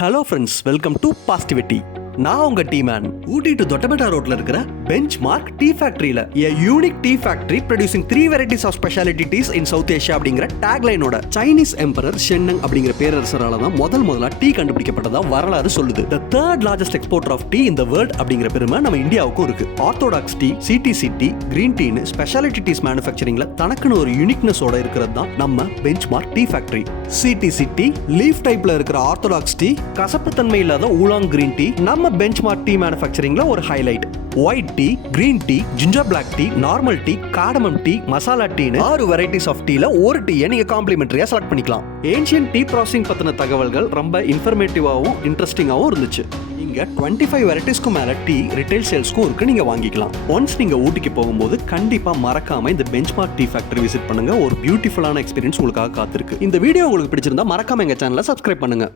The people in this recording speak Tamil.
Hello friends, welcome to positivity. நான் உங்க tea man. Ooty to Doddabetta ரோட்ல இருக்கிற பெஞ்ச் மார்க் டீ ஃபேக்டரியில a unique tea factory producing 3 varieties of specialty teas in South Asia அப்படிங்கிற டேக்லைனோட சைனீஸ் எம்பரர் ஷென்னங் அப்படிங்கிற பேரரசரால தான் முதல்ல டீ கண்டுபிடிக்கப்பட்டதா வரலாறு சொல்லுது. The third largest exporter of tea in the world அப்படிங்கிற பெருமை நம்ம இந்தியாவுக்கும் இருக்கு. Orthodox tea, CTC tea, green டீன்னு ஸ்பெஷாலிட்டி டீஸ் மேனுஃபேக்சரிங்ல தனக்குன்னு ஒரு யூனிக்னஸோட இருக்கிறது தான் நம்ம benchmark tea factory. CTC tea, leaf டைப்ல இருக்கிற ஆர்த்தோடாக்ஸ் டீ, கசப்பு தன்மை இல்லாத ஊலாங் கிரீன் டீ நம்ம பெஞ்ச்மார்க் டீ மேனுஃபேக்சரிங்ல ஒரு highlight. White tea, green tea, ginger black tea, normal tea, cardamom tea, masala டீன்னு 6 வெரைட்டிஸ் ஆஃப் டீல ஒரு டீயை நீங்க காம்ப்ளிமெண்டரியா செலக்ட் பண்ணிக்கலாம். ஏன்ஷியன்ட் டீ ப்ராசஸிங் பத்தின தகவல்கள் ரொம்ப இன்ஃபர்மேட்டிவாகவும் இன்ட்ரெஸ்டிங்காகவும் இருந்துச்சு. இங்க 25 வெரைட்டிஸ்க்கு மேல டீ ரிட்டைல் சேல்ஸ்க்கும் இருக்கு, நீங்க வாங்கிக்கலாம். ஒன்ஸ் நீங்க ஊட்டிக்கு போகும்போது கண்டிப்பா மறக்காம இந்த பெஞ்ச்மார்க் டீ ஃபேக்டரி விசிட் பண்ணுங்க. ஒரு பியூட்டிஃபுல்லான எக்ஸ்பீரியன்ஸ் உங்களுக்காக காத்திருக்கு. இந்த வீடியோ உங்களுக்கு பிடிச்சிருந்தா மறக்காம எங்க சேனலை சப்ஸ்கிரைப் பண்ணுங்க.